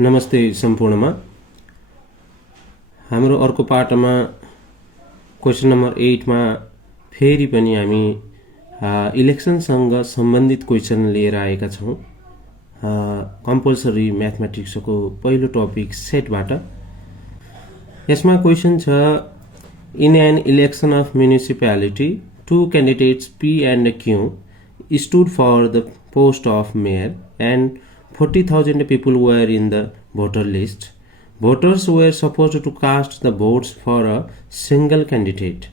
नमस्ते सम्पूर्णमा। हाम्रो अर्को पाठमा क्वेशन नम्बर 8 मा फेरि पनि हामी इलेक्सनसँग सम्बन्धित क्वेशन लिएर आएका छौं। कम्पल्सरी म्याथमेटिक्सको पहिलो टपिक सेटबाट। यसमा क्वेशन छ, in an election of municipality two candidates P and Q stood for the post of mayor and 40,000 people were in the voter list. Voters were supposed to cast the votes for a single candidate.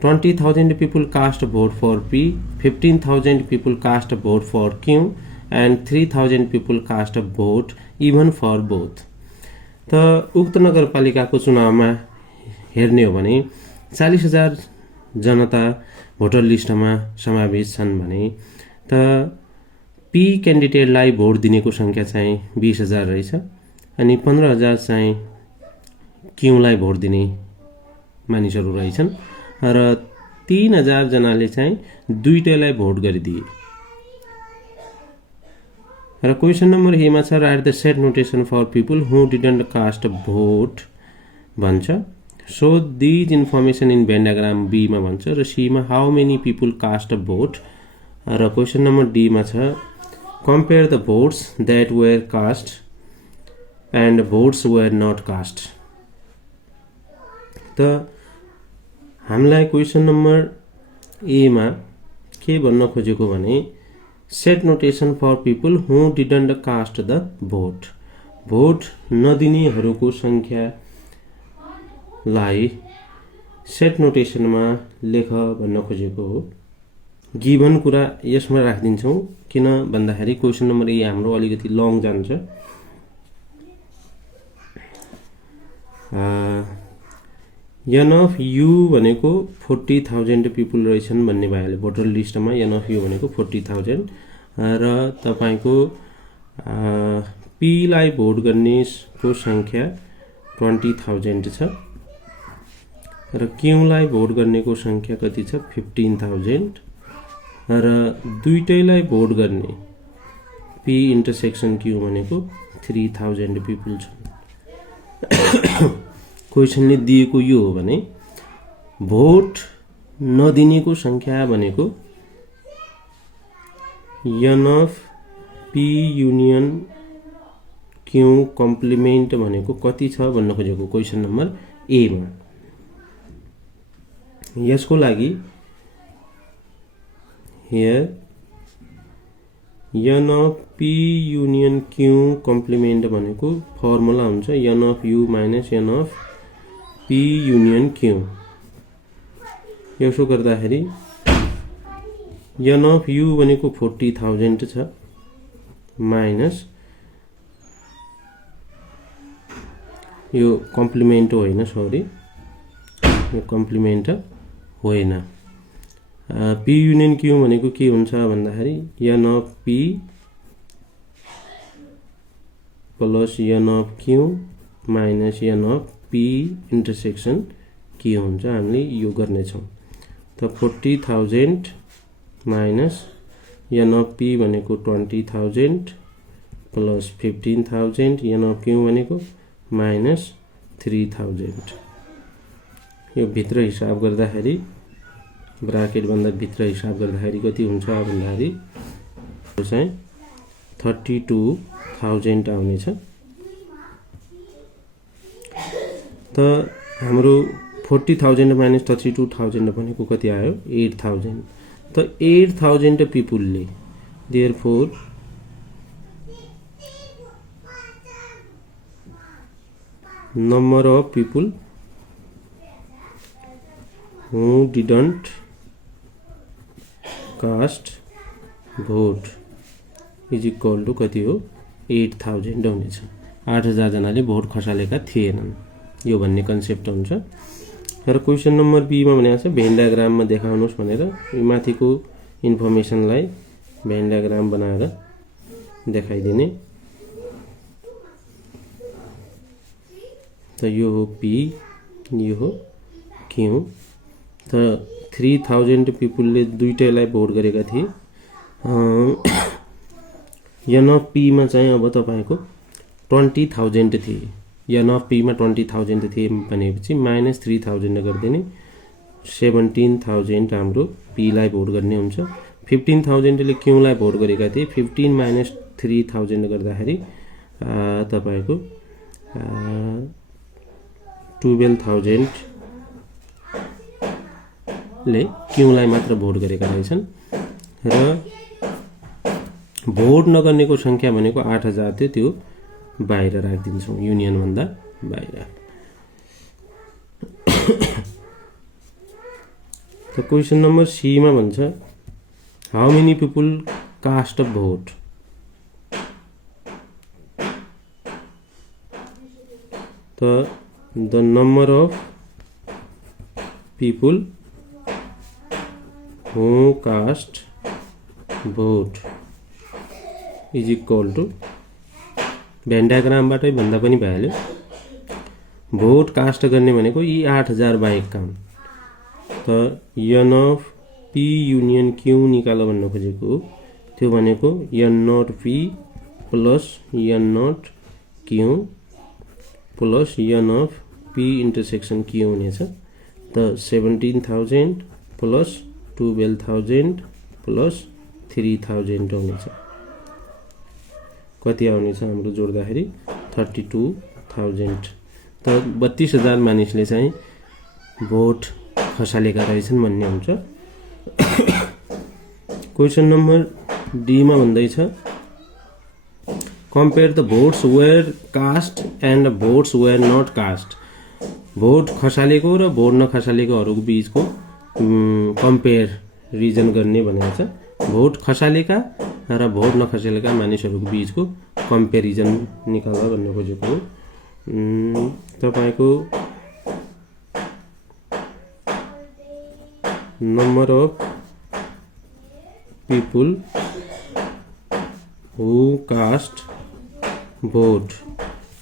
20,000 people cast a vote for P, 15,000 people cast a vote for Q, and 3,000 people cast a vote even for both. त उक्त नगरपालिकाको चुनावमा हेर्ने हो भने 40,000 जनता voter लिस्टमा समावेश छन् भने त P क्यान्डिडेटलाई भोट दिनेको संख्या चाहिँ 20,000 रहेछ अनि 15,000 चाहिँ क्यूलाई भोट दिने मानिसहरू रहेछन् र 3,000 जनाले चाहिँ दुईटैलाई भोट गरिदिए। र क्वेशन नम्बर ए मा छ, right the set notation for people who didn't cast vote भन्छ। So these information in Venn diagram B मा भन्छ र सी मा how many people cast vote. र क्वेशन नम्बर डी मा छ, compare the votes that were cast and votes were not cast. त हामीलाई क्वेशन नम्बर ए मा के भन्न खोजेको भने set notation for people who didn't cast the vote, vote नदिनेहरूको संख्यालाई सेट नोटेसनमा लेख भन्न खोजेको हो। गिभन कुरा यसमा राखिदिन्छौं, किन भन्दाखेरि क्वेशन नम्बर ए हाम्रो अलिकति लङ जान्छ। एन अफ यु भनेको 40,000 पिपल रहेछन् भन्ने भएले भोटर लिस्टमा एन अफ यु भनेको 40,000 र तपाईको पी लाई भोट गर्नेको संख्या 20,000 छ र क्यू लाई भोट गर्नेको संख्या कति छ 15,000 र दुईटैलाई भोट गर्ने P इन्टरसेक्सन Q भनेको 3,000 पिपल छन्। क्वेशनले दिएको यो हो भने भोट नदिनेको संख्या भनेको N of P union Q complement भनेको कति छ भन्न खोजेको क्वेशन नम्बर ए मा। यसको लागि here N of P union Q complement भनेको फर्मुला हुन्छ N of U minus N of P union Q। यसो गर्दाखेरि N of U भनेको 40,000 छ माइनस यो कम्प्लिमेन्ट होइन, सरी यो कम्प्लिमेन्ट होइन। P युनियन Q भनेको के हुन्छ भन्दाखेरि N of P plus N of Q minus N of P intersection Q हुन्छ। हामीले यो गर्ने छौं। त 40,000 माइनस N of P भनेको 20,000 प्लस 15,000 N of Q भनेको माइनस 3,000। यो भित्र हिसाब गर्दाखेरि ब्राकेट भन्दा भित्र हिसाब गर्दाखेरि कति हुन्छ भन्दाखेरि चाहिँ 32,000 आउने छ। त हाम्रो 40,000 माइनस 32,000 भनेको कति आयो 8,000। त 8,000 पिपलले therefore number of people who didn't cast vote is equal to कति हो 8,000 हुनेछ। 8,000 जनाले भोट खसालेका थिएनन् यो भन्ने कन्सेप्ट हुन्छ। र क्वेशन नम्बर बी मा भनेको छ भेन डायग्राममा देखाउनुस् भनेर यो माथिको इन्फर्मेसनलाई भेन डायग्राम बनाएर देखाइदिने। त यो हो P, यो हो Q। त 3,000 पिपलले दुईटैलाई भोट गरेका थिए। N of P मा चाहिँ अब तपाईको 20,000 थिए, एन अफ पीमा 20,000 थिए भनेपछि माइनस 3,000 गरिदिने 17,000 हाम्रो पीलाई भोट गर्ने हुन्छ। 15,000ले क्यूलाई भोट गरेका थिए, 15 माइनस 3,000 गर्दाखेरि तपाईको 12,000 ले क्यूलाई मात्र भोट गरेका रहेछन् र भोट नगर्नेको संख्या भनेको 8,000 थियो, त्यो बाहिर राखिदिन्छौँ, युनियन भन्दा बाहिर। त क्वेशन नम्बर सी मा भन्छ how many people cast a vote. त the number of people who cast vote is equal to Venn डायग्रामबाटै भन्दा पनि भइहाल्यो। भोट कास्ट गर्ने भनेको यी 8,000 बाहेक काम। त N of P union Q निकाल भन्न खोजेको हो, त्यो भनेको N not P plus N not Q plus N of P intersection Q हुनेछ। त 17,000 प्लस 12,000 प्लस 3,000 हुनेछ। कति आउनेछ हाम्रो जोड्दाखेरि 32,000। त 32,000 मानिसले चाहिँ भोट खसालेका रहेछन् भन्ने हुन्छ। क्वेशन नम्बर डी मा भन्दैछ compare the votes were cast and votes were not cast. Vote खसालेको र भोट नखसालेकोहरूको बीचको कम्पेयर रिजन गर्ने भनेको छ। भोट खसालेका र भोट नखसालेका मानिसहरूको बीचको कम्पेरिजन निकाल भन्न खोजेको हो। तपाईको number of people who cast vote,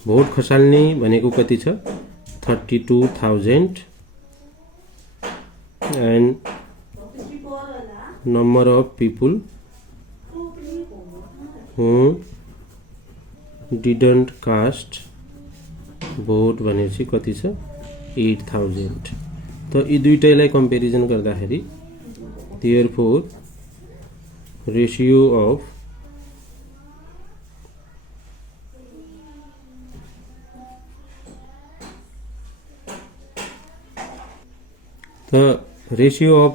vote खसाल्ने भनेको कति छ 32,000 and number of people who didn't cast vote भनेपछि कति छ 8,000। त यी दुईटैलाई कम्पेरिजन गर्दाखेरि therefore ratio of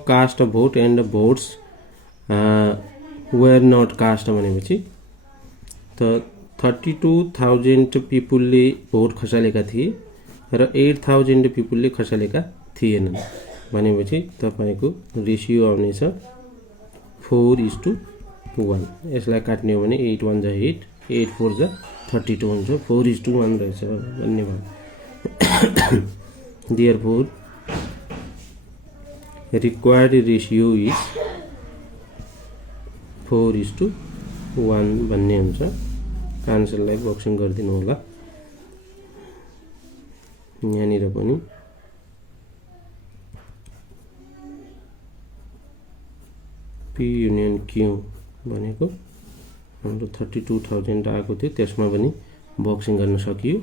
cast vote and votes were not cast भनेपछि त 32,000 पिपुलले भोट खसालेका थिए र 8,000 पिपुलले खसालेका थिएनन् भनेपछि तपाईको रेशियो आउनेछ 4:1। यसलाई काट्ने हो भने 8 1 जा 8, 8 4 जा 32 हुन्छ, 4:1 रहेछ भन्ने भयो। देयरफोर रिक्वायर्ड रेशियो इज 4:1 भन्ने हुन्छ। आन्सरलाई बक्सिङ गरिदिनु होला। यहाँनिर पनि पी युनियन क्यू भनेको हाम्रो 32,000 आएको थियो, त्यसमा पनि बक्सिङ गर्न सकियो।